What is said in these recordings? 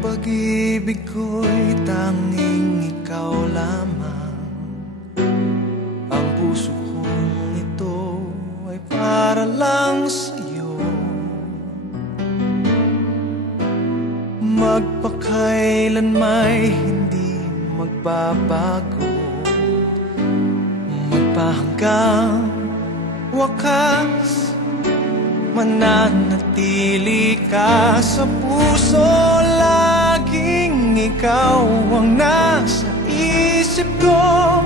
pag-ibig ko'y tanging ikaw lamang. Ang puso kong ito ay para lang sa'yo. Magpakailan may hindi magbabago, magpahanggang wakas, mananatili ka sa puso. Laging ikaw ang nasa isip ko.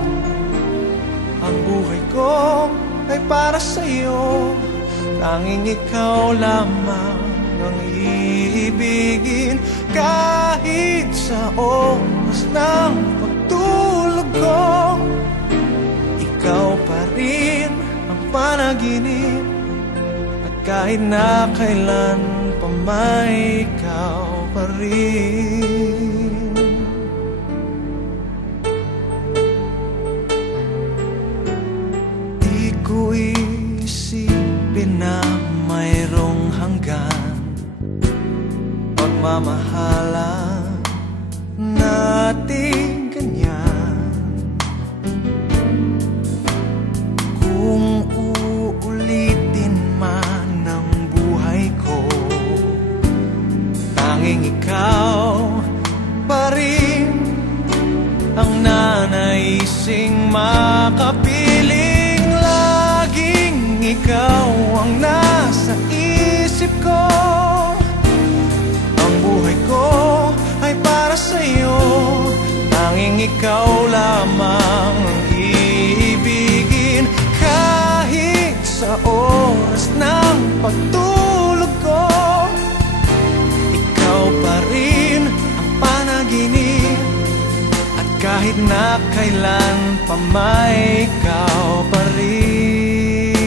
Ang buhay ko ay para sa'yo. Tanging ikaw lamang ang iibigin. Kahit sa oras ng pagtulog ko, ikaw pa rin ang panaginip. Kahit na kailan pa may ikaw pa rin. Di ko isipin na mayroong hanggan pagmamahalan natin ganyan. Kung uulitin man tanging ikaw pa rin ang nanaising makapiling. Laging ikaw ang nasa isip ko. Ang buhay ko ay para sa'yo. Tanging ikaw lamang ang iibigin. Kahit sa oras ng pagtulog ko, pa rin ang panaginip. At kahit na kailan pa may ikaw pa rin.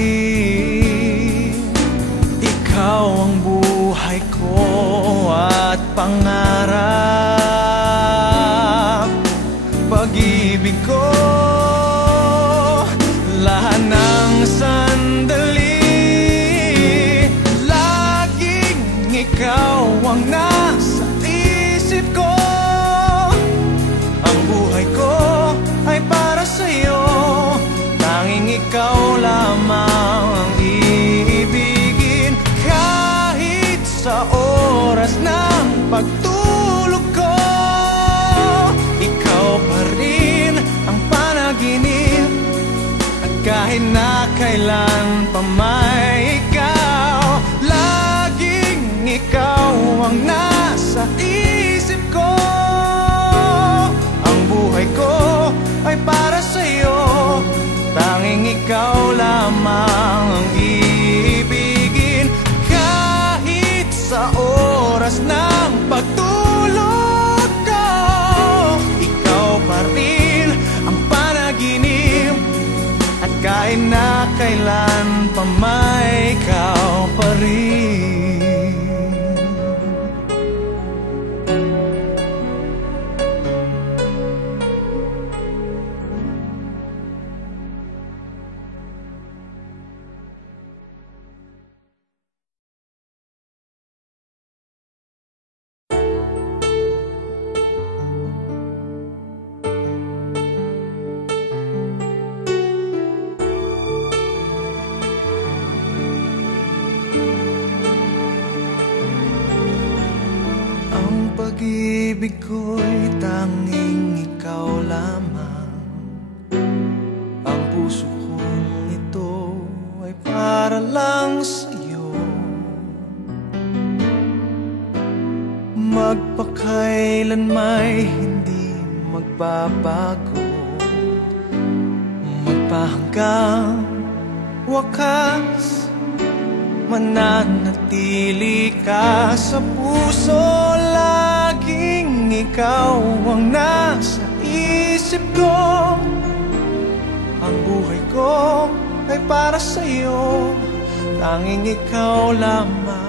Ikaw ang buhay ko at pangarap, pag-ibig ko. Lahat ng sandali, laging ikaw ang nasa isip ko. Ang buhay ko ay para sa'yo. Tanging ikaw lamang ang iibigin. Kahit sa oras ng pagtulog ko, ikaw pa rin ang panaginip. At kahit na kailan pa may ikaw, ikaw ang nasa isip ko. Ang buhay ko ay para sa'yo. Tanging ikaw lamang ang iibigin. Kahit sa oras ng pagtulog ko, ikaw pa rin ang panaginip. At kahit na kailan pa may ikaw pa rin. Pag-ibig ko'y tanging ikaw lamang. Ang puso kong ito ay para lang sa'yo. Magpakailan may hindi magbabago, magpahanggang wakas, mananatili ka sa puso. Laging ikaw ang nasa isip ko. Ang buhay ko ay para sa'yo. Tanging ikaw lamang